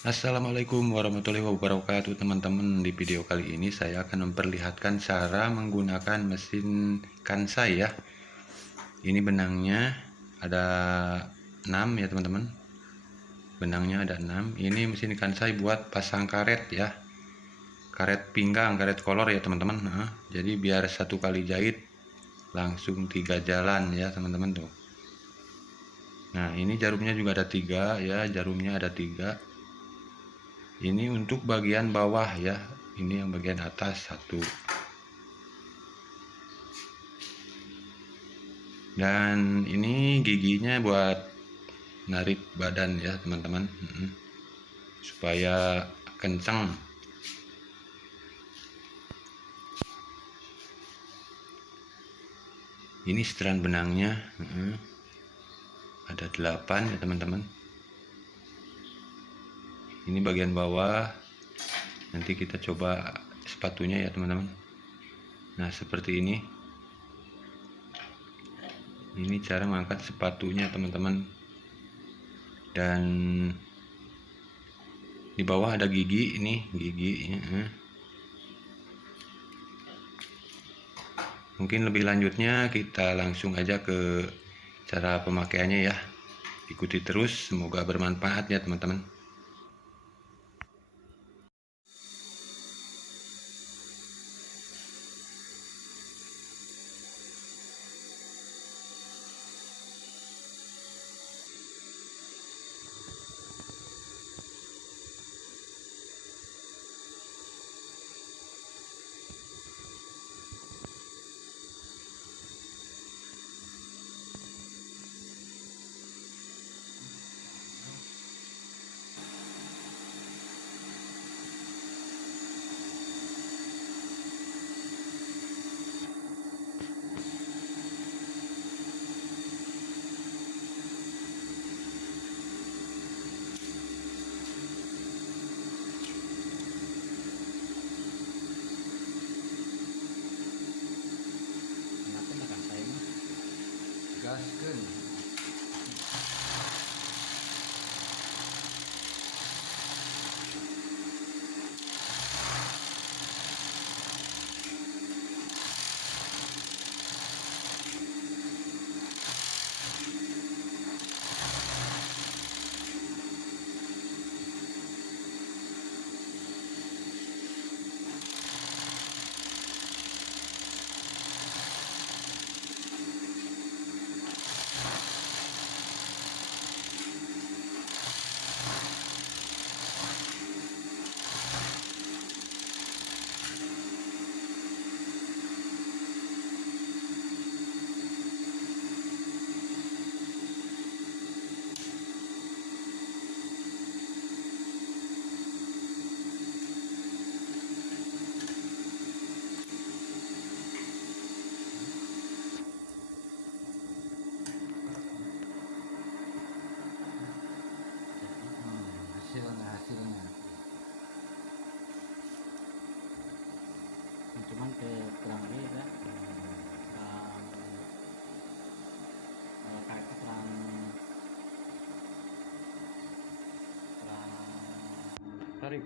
Assalamualaikum warahmatullahi wabarakatuh teman-teman. Di video kali ini saya akan memperlihatkan cara menggunakan mesin kansai ya. Ini benangnya ada 6 ya teman-teman. Benangnya ada 6. Ini mesin kansai buat pasang karet ya. Karet pinggang, karet kolor ya teman-teman. Jadi biar satu kali jahit langsung 3 jalan ya teman-teman tuh. Nah ini jarumnya juga ada 3 ya, jarumnya ada 3. Ini untuk bagian bawah ya, ini yang bagian atas 1, dan ini giginya buat narik badan ya teman-teman, supaya kencang. Ini setelan benangnya ada 8 ya teman-teman. Ini bagian bawah, nanti kita coba sepatunya ya teman-teman. Nah seperti ini cara mengangkat sepatunya teman-teman. Dan di bawah ada gigi, ini gigi. Mungkin lebih lanjutnya kita langsung aja ke cara pemakaiannya ya. Ikuti terus, semoga bermanfaat ya teman-teman. Gaskeun. hasilnya cuman ke kurang lebih ya, kalau kayak kurang tarik